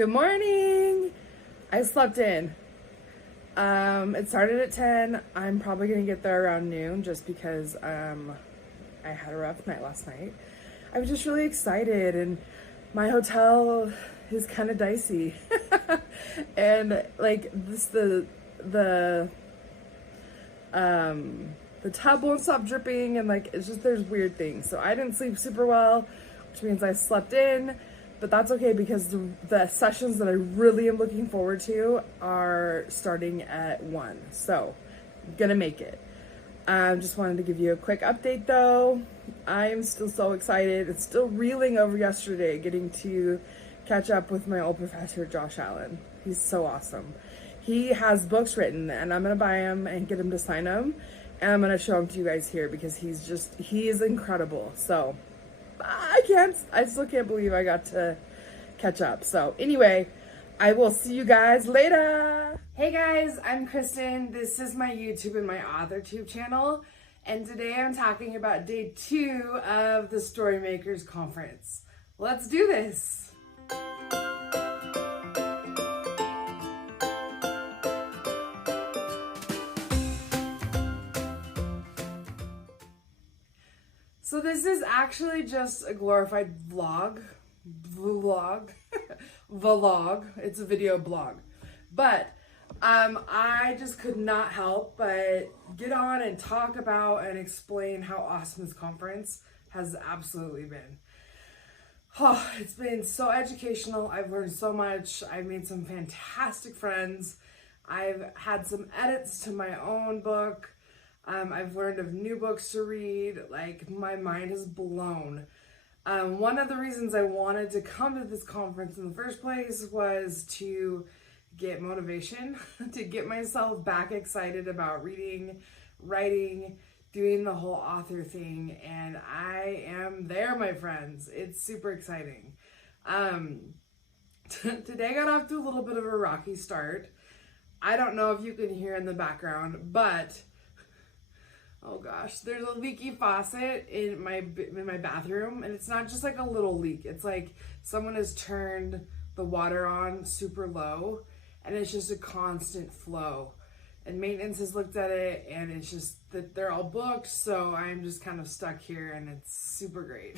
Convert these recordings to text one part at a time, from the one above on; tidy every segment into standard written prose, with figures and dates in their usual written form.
Good morning. I slept in. It started at 10. I'm probably gonna get there around noon just because I had a rough night last night. I was just really excited, and my hotel is kind of dicey. And like the tub won't stop dripping, and like it's just there's weird things. So I didn't sleep super well, which means I slept in. But that's okay because the sessions that I really am looking forward to are starting at 1. So I'm gonna make it. Just wanted to give you a quick update though. I'm still so excited. It's still reeling over yesterday getting to catch up with my old professor, Josh Allen. He's so awesome. He has books written and I'm gonna buy them and get him to sign them. And I'm gonna show them to you guys here because he is incredible. So I still can't believe I got to catch up. So anyway, I will see you guys later. Hey guys, I'm Kristen. This is my YouTube and my AuthorTube channel. And today I'm talking about day 2 of the Storymakers conference. Let's do this. So this is actually just a glorified vlog. It's a video blog. But I just could not help but get on and talk about and explain how awesome this conference has absolutely been. Oh, it's been so educational. I've learned so much. I've made some fantastic friends. I've had some edits to my own book. I've learned of new books to read. Like, my mind is blown. One of the reasons I wanted to come to this conference in the first place was to get motivation, to get myself back excited about reading, writing, doing the whole author thing. And I am there, my friends. It's super exciting. Today got off to a little bit of a rocky start. I don't know if you can hear in the background, but oh gosh, there's a leaky faucet in my bathroom, and it's not just like a little leak. It's like someone has turned the water on super low, and it's just a constant flow. And maintenance has looked at it, and it's just that they're all booked, so I'm just kind of stuck here, and it's super great.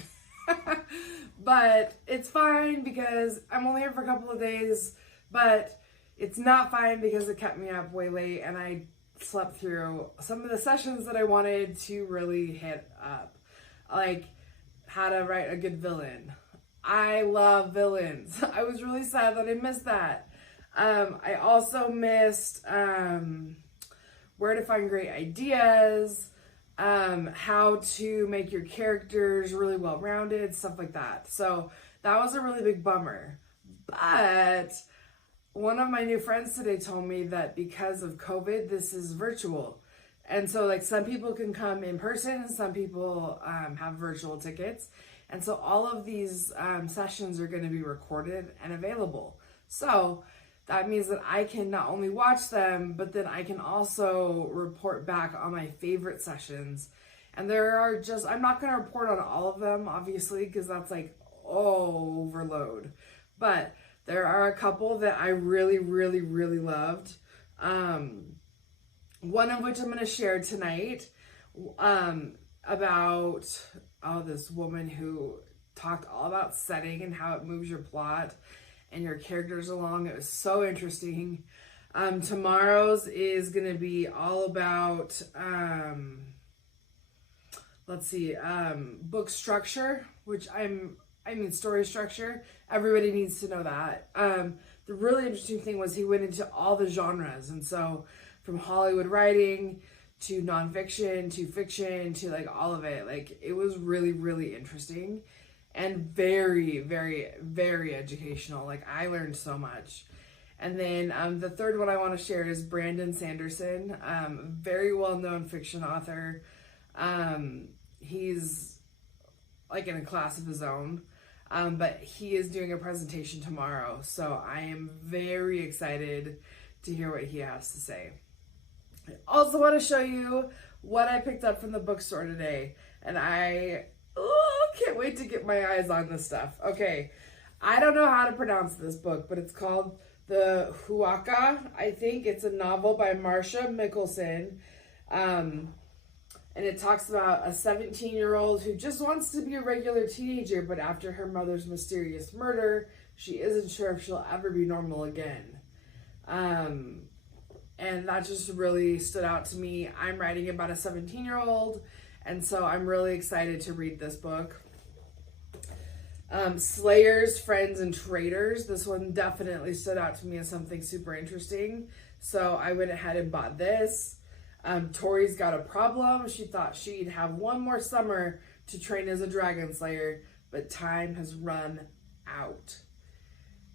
But it's fine because I'm only here for a couple of days, but it's not fine because it kept me up way late, and I slept through some of the sessions that I wanted to really hit up, like how to write a good villain. I love villains. I was really sad that I missed that. I also missed where to find great ideas, how to make your characters really well-rounded, stuff like that. So that was a really big bummer. But one of my new friends today told me that because of COVID, this is virtual. And so like some people can come in person, some people have virtual tickets. And so all of these sessions are going to be recorded and available. So that means that I can not only watch them, but then I can also report back on my favorite sessions. And there are just, I'm not going to report on all of them, obviously, because that's like, overload. But there are a couple that I really, really, really loved. One of which I'm going to share tonight about this woman who talked all about setting and how it moves your plot and your characters along. It was so interesting. Tomorrow's is going to be all about, book structure, which story structure. Everybody needs to know that. The really interesting thing was he went into all the genres. And so from Hollywood writing to nonfiction to fiction to like all of it, like it was really, really interesting and very, very, very educational. Like I learned so much. And then the third one I want to share is Brandon Sanderson, very well-known fiction author. He's like in a class of his own. But he is doing a presentation tomorrow, so I am very excited to hear what he has to say. I also want to show you what I picked up from the bookstore today, and I can't wait to get my eyes on this stuff. Okay, I don't know how to pronounce this book, but it's called The Huaca. I think it's a novel by Marcia Mickelson. And it talks about a 17-year-old who just wants to be a regular teenager, but after her mother's mysterious murder, she isn't sure if she'll ever be normal again. And that just really stood out to me. I'm writing about a 17-year-old, and so I'm really excited to read this book. Slayers, Friends, and Traitors. This one definitely stood out to me as something super interesting. So I went ahead and bought this. Tori's got a problem. She thought she'd have one more summer to train as a dragon slayer, but time has run out.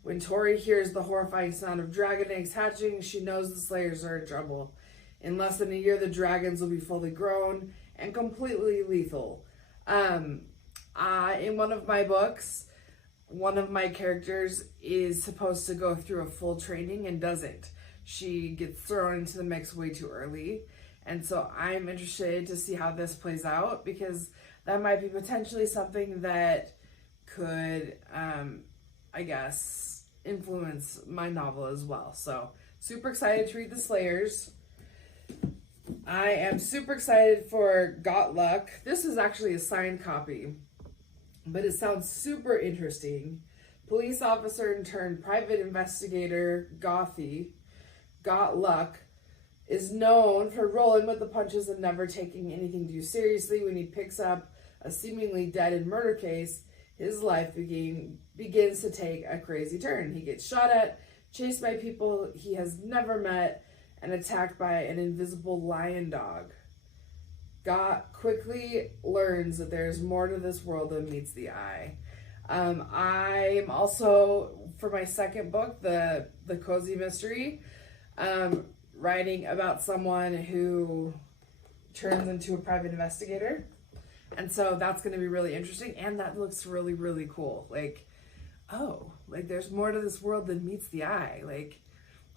When Tori hears the horrifying sound of dragon eggs hatching, she knows the slayers are in trouble. In less than a year, the dragons will be fully grown and completely lethal. In one of my books, one of my characters is supposed to go through a full training and doesn't. She gets thrown into the mix way too early. And so I'm interested to see how this plays out, because that might be potentially something that could, I guess, influence my novel as well. So super excited to read The Slayers. I am super excited for Got Luck. This is actually a signed copy, but it sounds super interesting. Police officer turned private investigator Got Luck is known for rolling with the punches and never taking anything too seriously. When he picks up a seemingly dead and murder case, his life begins to take a crazy turn. He gets shot at, chased by people he has never met, and attacked by an invisible lion dog. Got quickly learns that there's more to this world than meets the eye. I'm also, for my second book, the Cozy Mystery, writing about someone who turns into a private investigator. And so that's going to be really interesting. And that looks really, really cool. Like, oh, like there's more to this world than meets the eye. Like,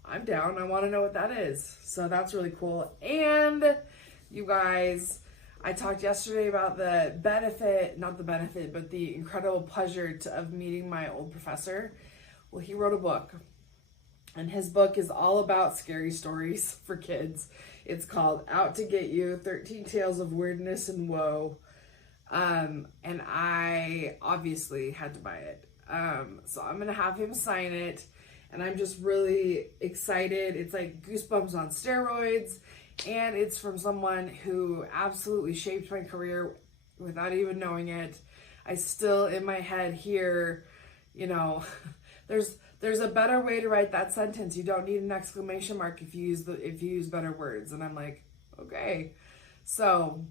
I'm down. I want to know what that is. So that's really cool. And you guys, I talked yesterday about the incredible pleasure of meeting my old professor. Well, he wrote a book. And his book is all about scary stories for kids. It's called Out to Get You, 13 Tales of Weirdness and Woe. And I obviously had to buy it. So I'm going to have him sign it. And I'm just really excited. It's like Goosebumps on steroids. And it's from someone who absolutely shaped my career without even knowing it. I still, in my head, hear, there's a better way to write that sentence. You don't need an exclamation mark if you use better words. And I'm like, okay. So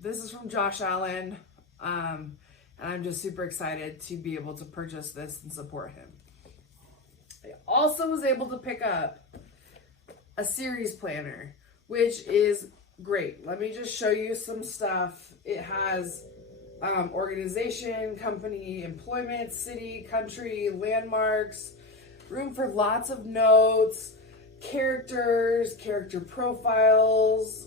this is from Josh Allen. And I'm just super excited to be able to purchase this and support him. I also was able to pick up a series planner, which is great. Let me just show you some stuff. It has organization, company, employment, city, country, landmarks, room for lots of notes, characters, character profiles,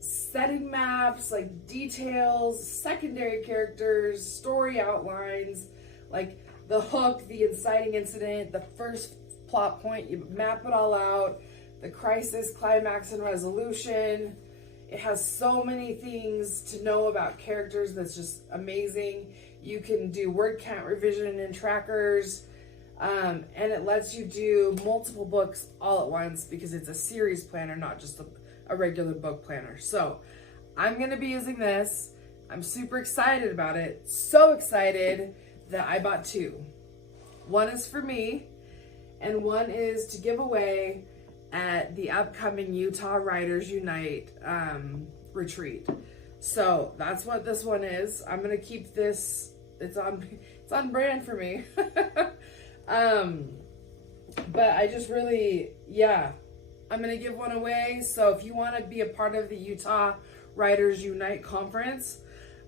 setting maps, like details, secondary characters, story outlines, like the hook, the inciting incident, the first plot point. You map it all out, the crisis, climax, and resolution. It has so many things to know about characters that's just amazing. You can do word count revision and trackers. And it lets you do multiple books all at once because it's a series planner, not just a regular book planner. So I'm going to be using this. I'm super excited about it. So excited that I bought two. One is for me, and one is to give away at the upcoming Utah Writers Unite retreat. So that's what this one is. I'm gonna keep this. It's on brand for me. But I just really, I'm gonna give one away. So if you want to be a part of the Utah Writers Unite conference,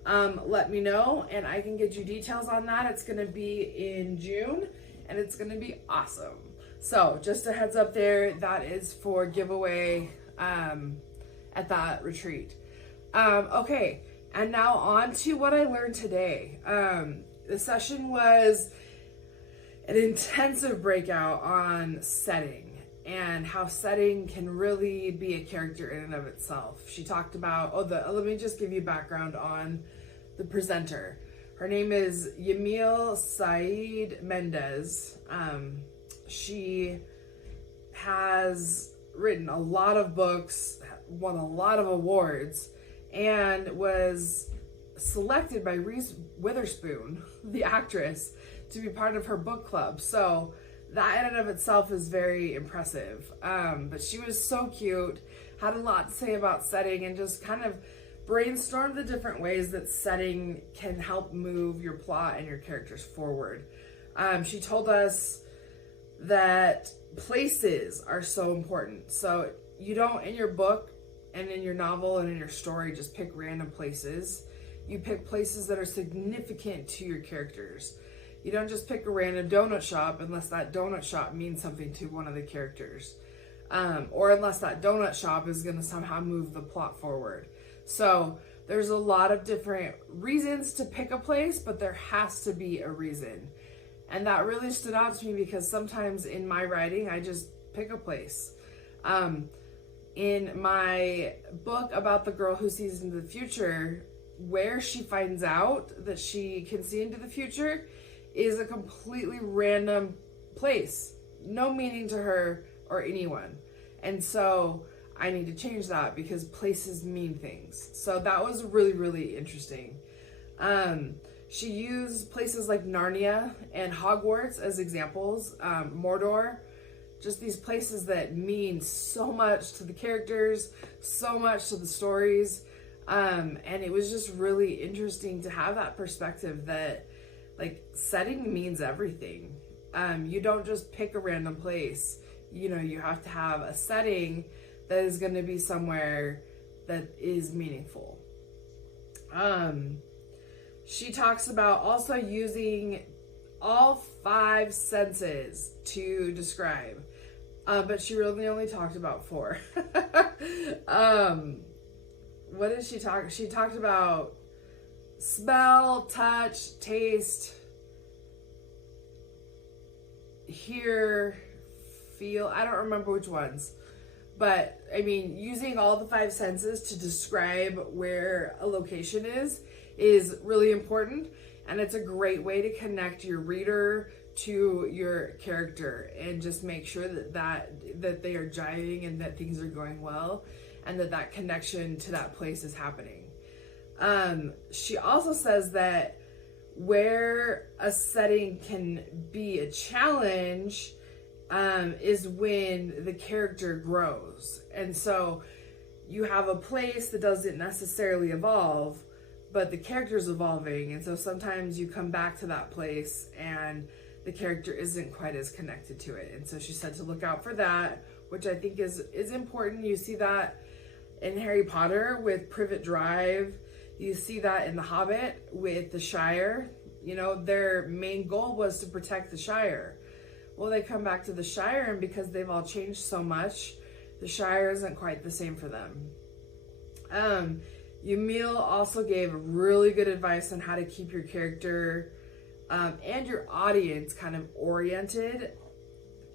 let me know and I can get you details on that. It's gonna be in June and it's gonna be awesome. So just a heads up there, that is for giveaway at that retreat. Okay, and now on to what I learned today. The session was an intensive breakout on setting and how setting can really be a character in and of itself. She talked about, let me just give you background on the presenter. Her name is Yamille Saied Mendez. She has written a lot of books, won a lot of awards, and was selected by Reese Whitherspoon, the actress, to be part of her book club. So that in and of itself is very impressive. But she was so cute, had a lot to say about setting, and just kind of brainstormed the different ways that setting can help move your plot and your characters forward. She told us that places are so important. So you don't, in your book and in your novel and in your story, just pick random places. You pick places that are significant to your characters. You don't just pick a random donut shop unless that donut shop means something to one of the characters. Or unless that donut shop is going to somehow move the plot forward. So there's a lot of different reasons to pick a place, but there has to be a reason. And that really stood out to me because sometimes in my writing, I just pick a place. In my book about the girl who sees into the future, where she finds out that she can see into the future is a completely random place. No meaning to her or anyone. And so I need to change that because places mean things. So that was really, really interesting. She used places like Narnia and Hogwarts as examples. Mordor, just these places that mean so much to the characters, so much to the stories. And it was just really interesting to have that perspective that like setting means everything. You don't just pick a random place. You know, you have to have a setting that is going to be somewhere that is meaningful. She talks about also using all 5 senses to describe, but she really only talked about 4. What did she talk? She talked about smell, touch, taste, hear, feel. I don't remember which ones. But, I mean, using all the 5 senses to describe where a location is really important. And it's a great way to connect your reader to your character and just make sure that they are jiving and that things are going well and that connection to that place is happening. She also says that where a setting can be a challenge is when the character grows. And so you have a place that doesn't necessarily evolve, but the character's evolving. And so sometimes you come back to that place and the character isn't quite as connected to it. And so she said to look out for that, which I think is important. You see that in Harry Potter with Privet Drive. You see that in The Hobbit with the Shire. You know, their main goal was to protect the Shire. Well, they come back to the Shire, and because they've all changed so much, the Shire isn't quite the same for them. Yamille also gave really good advice on how to keep your character and your audience kind of oriented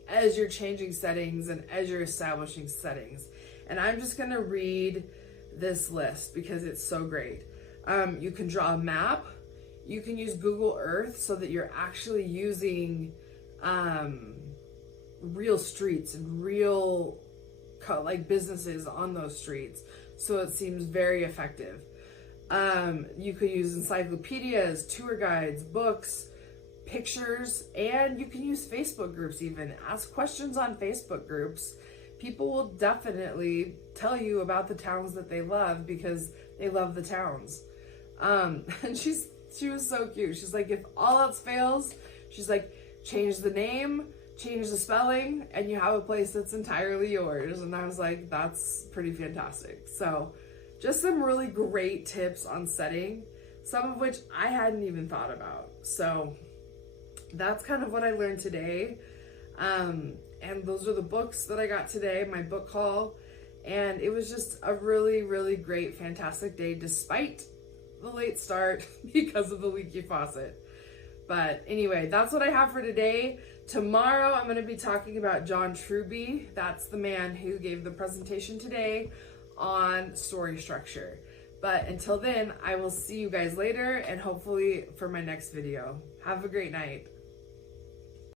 as you're changing settings and as you're establishing settings. And I'm just going to read this list because it's so great. You can draw a map. You can use Google Earth so that you're actually using real streets and real like businesses on those streets, so it seems very effective. You could use encyclopedias, tour guides, books, pictures, and you can use Facebook groups. Even ask questions on Facebook groups. People will definitely tell you about the towns that they love because they love the towns. And she was so cute. She's like, if all else fails, she's like, change the name, change the spelling, and you have a place that's entirely yours. And I was like, that's pretty fantastic. So just some really great tips on setting, some of which I hadn't even thought about. So that's kind of what I learned today. And those are the books that I got today, my book haul. And it was just a really, really great, fantastic day, despite the late start because of the leaky faucet. But anyway, that's what I have for today. Tomorrow, I'm going to be talking about John Truby. That's the man who gave the presentation today on story structure. But until then, I will see you guys later and hopefully for my next video. Have a great night.